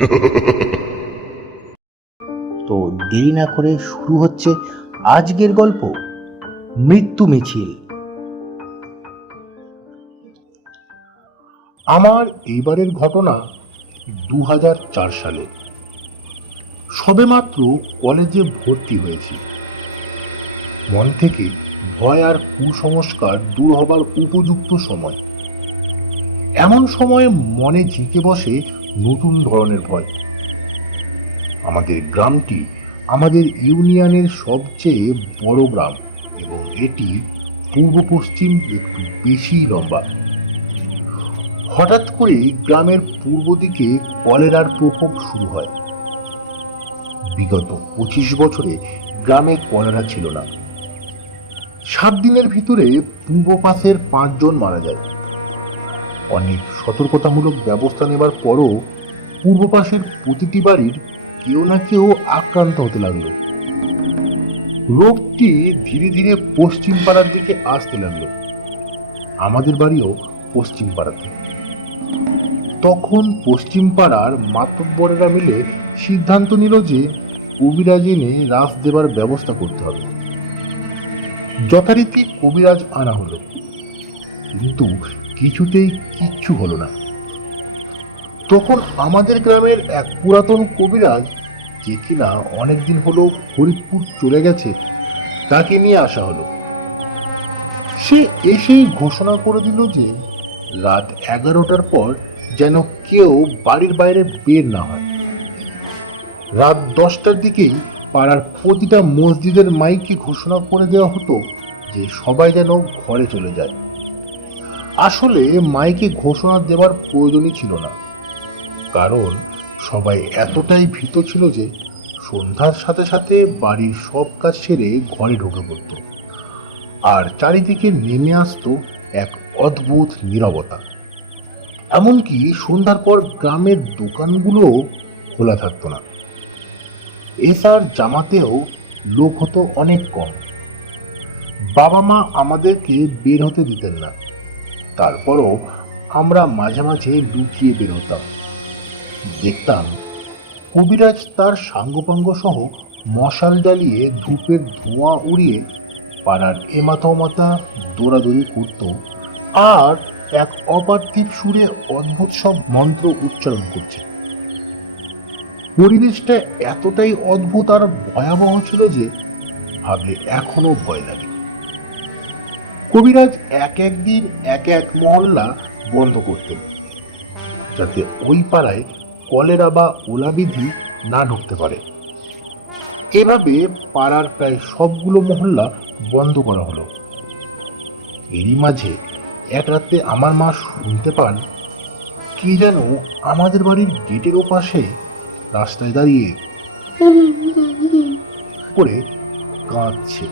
তো দেরি না করে শুরু হচ্ছে আজকের গল্প, মৃত্যু মিছিল। আমার এইবারের ঘটনা দু সালে। সবেমাত্র কলেজে ভর্তি হয়েছি। মন থেকে ভয় আর কুসংস্কার দূর হবার উপযুক্ত সময়। এমন সময়ে মনে ঝিঁকে বসে নতুন ধরনের ভয়। আমাদের গ্রামটি আমাদের ইউনিয়নের সবচেয়ে বড় গ্রাম এবং এটি পূর্ব পশ্চিম একটু বেশি লম্বা। হঠাৎ করে গ্রামের পূর্ব দিকে কলেরার প্রকোপ শুরু হয়। বিগত পঁচিশ বছরে গ্রামে কলেরা ছিল না। সাত দিনের ভিতরে পূর্ব পাশের পাঁচজন মারা যায়। অনেক সতর্কতামূলক ব্যবস্থা নেবার পরও পূর্ব পাশের প্রতিটি বাড়ির কেউ না কেউ আক্রান্ত হতে লাগল। রোগটি ধীরে ধীরে পশ্চিম পাড়ার দিকে আসতে লাগল। আমাদের বাড়িও পশ্চিম পাড়াতে। তখন পশ্চিম পাড়ার মাতব্বরেরা মিলে সিদ্ধান্ত নিল যে কবিরাজ এনে রাস দেবার ব্যবস্থা করতে হবে। যথারীতি কবিরাজ আনা হলো। কিন্তু কিছুতেই কিচ্ছু হলো না। তখন আমাদের গ্রামের এক পুরাতন কবিরাজ, যে কিনা অনেকদিন হলো ফরিদপুর চলে গেছে, তাকে নিয়ে আসা হলো। সে এসেই ঘোষণা করে দিল যে রাত এগারোটার পর যেন কেউ বাড়ির বাইরে বের না হয়। রাত দশটার দিকেই পাড়ার প্রতিটা মসজিদের মাইকে ঘোষণা করে দেওয়া হতো যে সবাই যেন ঘরে চলে যায়। আসলে মাইকে ঘোষণা দেওয়ার প্রয়োজনই ছিল না। কারণ সবাই এতটাই ভীত ছিল যে সন্ধ্যার সাথে সাথে বাড়ির সব কাজ সেরে ঘরে ঢুকে পড়ত। আর চারিদিকে নেমে আসতো এক অদ্ভুত নীরবতা। এমনকি সন্ধ্যার পর গ্রামের দোকানগুলোও খোলা থাকতো না। এসার জামাতেও লোক হতো অনেক কম। বাবা মা আমাদেরকে বের হতে দিতেন না। তারপরও আমরা মাঝে মাঝে লুকিয়ে বেরোতাম। দেখতাম কবিরাজ তার সাঙ্গপাঙ্গ সহ মশাল জ্বালিয়ে ধূপের ধোঁয়া উড়িয়ে পাড়ার এমাথা ওমাথা দৌড়াদৌড়ি করত আর এক অপার্থিব সুরে অদ্ভুত সব মন্ত্র উচ্চারণ করছে। পরিবেশটা এতটাই অদ্ভুত আর ভয়াবহ ছিল যে ভাবলে এখনও ভয় লাগে। কবিরাজ এক এক দিন, এক এক মহল্লা বন্ধ করতেন। যাতে ওই পাড়ায় কলেরা বা ওলাবিধি না ঢুকতে পারে। এভাবে পাড়ার প্রায় সবগুলো মহল্লা বন্ধ করা হলো। এরই মাঝে এক রাতে আমার মা শুনতে পান, কি যেন আমাদের বাড়ির গেটের ওপাশে রাস্তায় দাঁড়িয়ে করে কাঁদছে।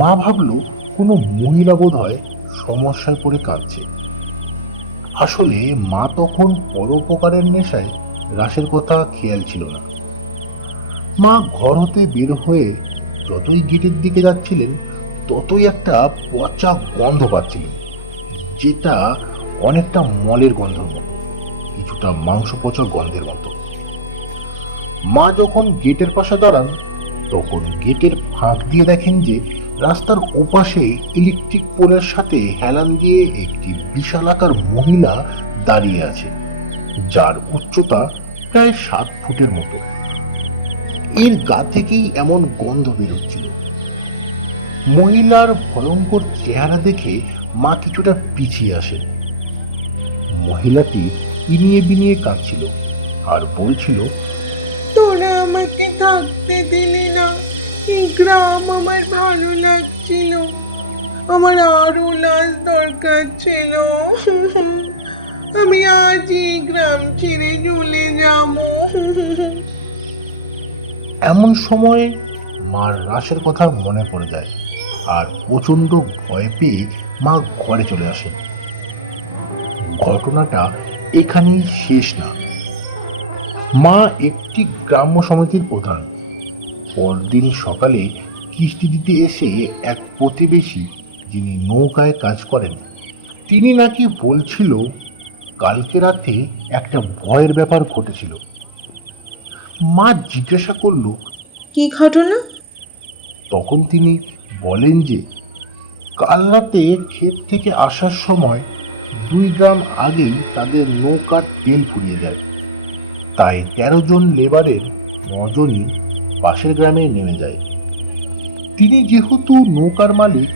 মা ভাবলো কোনো মহিলা বোধ হয় সমস্যায় পড়ে কাঁদছে। আসলে মা তখন পরোপকারের নেশায় রাসের কথা খেয়াল ছিল না। মা ঘর হতে বের হয়ে যতই গেটের দিকে যাচ্ছিলেন, ততই একটা পচা গন্ধ পাচ্ছিলেন, যেটা অনেকটা মলের গন্ধের মতো কিছুটা মাংস পচা গন্ধের মতো। মা যখন গেটের পাশে দাঁড়ান, তখন গেটের ফাঁক দিয়ে দেখেন যে রাস্তার ওপাশে ইলেকট্রিক পোলের সাথে হেলান দিয়ে একটি বিশালাকার মহিলা দাঁড়িয়ে আছে, যার উচ্চতা প্রায় সাত ফুটের মতো। এর গা থেকেই এমন গন্ধ বেরোচ্ছিল। মহিলার ভয়ঙ্কর চেহারা দেখে মা কিছুটা পিছিয়ে আসে মহিলাটি ইনিয়ে বিনিয়ে কাঁদছিল আর বলছিল, তোরা আমাকে থাকতে দিলি না। গ্রাম আমার ভালো লাগছিল। আমার আরও লাশ দরকার ছিল। আমি আজই গ্রাম ছেড়ে চলে যাব। এমন সময় মার রাসের কথা মনে পড়ে যায় আর প্রচণ্ড ভয় পেয়ে মা ঘরে চলে আসেন ঘটনাটা এখানেই শেষ না। মা একটি গ্রাম্য সমিতির প্রধান। পরদিন সকালে কিস্তি দিতে এসে এক প্রতিবেশী যিনি নৌকায় কাজ করেন তিনি নাকি বলছিল কালকে রাতে একটা ভয়ের ব্যাপার ঘটেছিল। মা জিজ্ঞাসা করল কি ঘটনা? তখন তিনি বলেন যে কাল রাতে ক্ষেত থেকে আসার সময় দুই গ্রাম আগেই তাদের নৌকার তেল ফুরিয়ে যায়। তাই তেরো জন লেবারের নজনই পাশের গ্রামে নেমে যায়। তিনি যেহেতু নৌকার মালিক,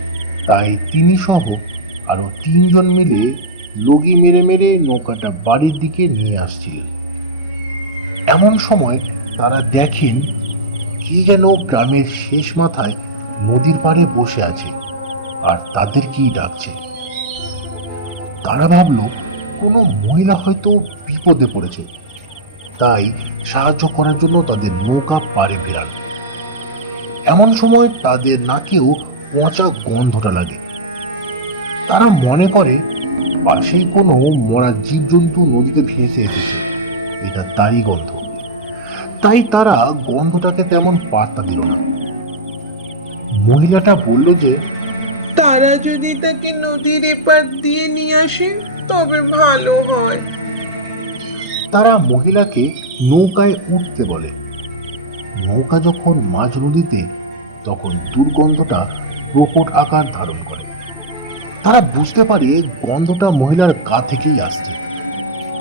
তাই তিনি সহ আরও তিনজন মিলে লগি মেরে মেরে নৌকাটা বাড়ির দিকে নিয়ে আসছিলেন। এমন সময় তারা দেখেন কে যেন গ্রামের শেষ মাথায় নদীর পাড়ে বসে আছে আর তাদের কি ডাকছে। তারা ভাবলো, কোনো মহিলা হয়তো বিপদে পড়েছে। তাই সাহায্য করার জন্য তাদের নৌকা পাড়ে ফেরান। এমন সময় তাদের নাকেও পচা গন্ধটা লাগে। তারা মনে করে, পাশেই কোনো মরা জীবজন্তু নদীতে ভেসে এসেছে। এটা তারই গন্ধ। তাই তারা গন্ধটাকে তেমন পাত্তা দিল না। মহিলাটা বলল যে, তারা যদি তাকে নদীর এপার দিয়ে নিয়ে আসে, তবে ভালো হয়। তারা মহিলাকে নৌকায় উঠতে বলে। নৌকা যখন মাঝ নদীতে তখন দুর্গন্ধটা প্রকট আকার ধারণ করে। তারা বুঝতে পারে গন্ধটা মহিলার গা থেকেই আসছে।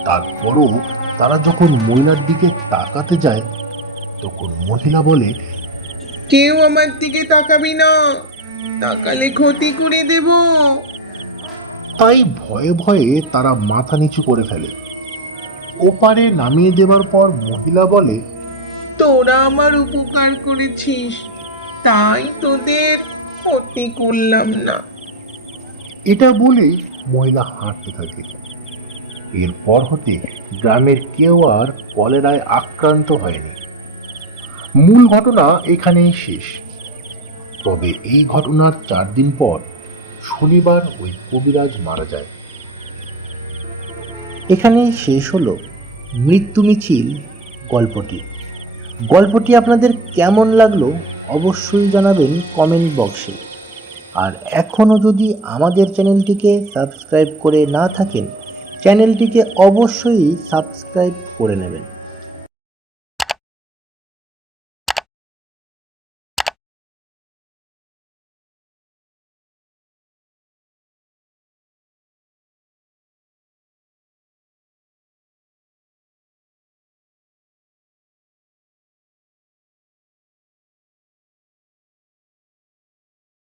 তারপরও তারা যখন মহিলার দিকে তাকাতে যায় তখন মহিলা বলে কেউ আমার দিকে তাকাবি না। তাকালে ক্ষতি করে দেব। তাই ভয়ে ভয়ে তারা মাথা নিচু করে ফেলে। ওপারে নামিয়ে দেবার পর মহিলা বলে তোরা আমার উপকার করেছিস তাই তোদের ক্ষতি করলাম না। এটা বলেই মহিলা হাঁটতে থাকে। এরপর হতে গ্রামের কেউ আর কলেরায় আক্রান্ত হয়নি। মূল ঘটনা এখানেই শেষ। তবে এই ঘটনার চার দিন পর শনিবার ওই কবিরাজ মারা যায়। এখানেই শেষ হলো মৃত্যু মিছিল গল্পটি। গল্পটি আপনাদের কেমন লাগল অবশ্যই জানাবেন কমেন্ট বক্সে। আর এখনও যদি আমাদের চ্যানেলটিকে সাবস্ক্রাইব করে না থাকেন, চ্যানেলটিকে অবশ্যই সাবস্ক্রাইব করে নেবেন।